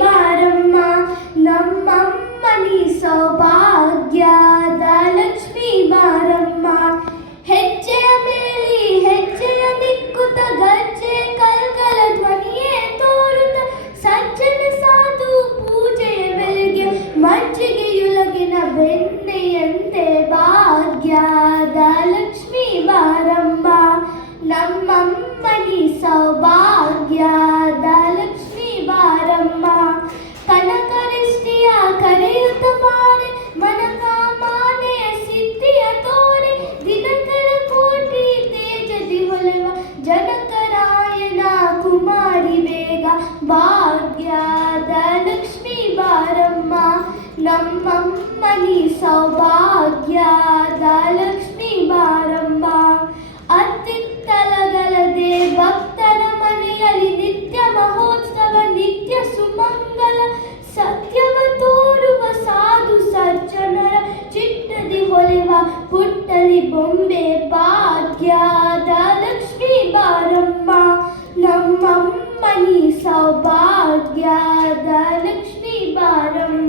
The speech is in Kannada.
ಬಾರಮ್ಮ ನಮ್ಮಮ್ಮನಿ ಸೌಭಾಗ್ಯದ ಲಕ್ಷ್ಮೀ ಬಾರಮ್ಮ. ಹೆಜ್ಜೆಯ ಮೇಲಿ ಹೆಜ್ಜೆಯ ದಿಕ್ಕುತ ಗಜ್ಜೆ ಕಲ್ಕಲ ಧ್ವನಿಯೇ ತೋರುತ್ತ ಸಜ್ಜನ ಸಾಧು ಪೂಜೆಯ ಬೆಳಗ್ಗೆ ಮಜ್ಜಿಗೆಯುಲಗಿನ ಬೆಣ್ಣೆಯಂತೆ ಭಾಗ್ಯದ ಲಕ್ಷ್ಮೀ ಬಾರಮ್ಮ ನಮ್ಮಮ್ಮನಿ ಸೌಭಾಗ್ಯದ ಲಕ್ಷ್ಮೀ ಬಾರಮ್ಮ. ಕನಕರಿಷ್ಟಿಯ ಕರೆಯುತ್ತ ಬಾರೆ ಮನಕಾಮಾನೆಯ ಸಿದ್ಧಿಯ ತೋರೆ ದಿನಕರ ಕೋಟಿ ತೇಜದಿ ಹೊಳೆವ ಜನಕರಾಯನ ಕುಮಾರಿ ಬೇಗ ಭಾಗ್ಯದ ಲಕ್ಷ್ಮೀ ಬಾರಮ್ಮ ನಮ್ಮಮ್ಮನಿ ಸೌಭಾಗ್ಯದ ಲಕ್ಷ್ಮೀ ಬಾರಮ್ಮ. ಅತ್ತಿತ್ತಲಗಲದೆ ಭಕ್ತರ ಮನೆಯಲ್ಲಿ ನಿತ್ಯ ಮಹೋತ್ಸವ ನಿತ್ಯ ಸುಮಂಗಲ ಸತ್ಯವ ತೋರುವ ಸಾಧು ಸಜ್ಜನರ ಚಿತ್ತದಿ ಹೊಳೆವ ಪುಟ್ಟಲಿ ಬೊಂಬೆ ಭಾಗ್ಯದ ಲಕ್ಷ್ಮೀ ಬಾರಮ್ಮ ನಮ್ಮಮ್ಮನಿ ಸೌಭಾಗ್ಯದ ಲಕ್ಷ್ಮೀ ಬಾರಮ್ಮ.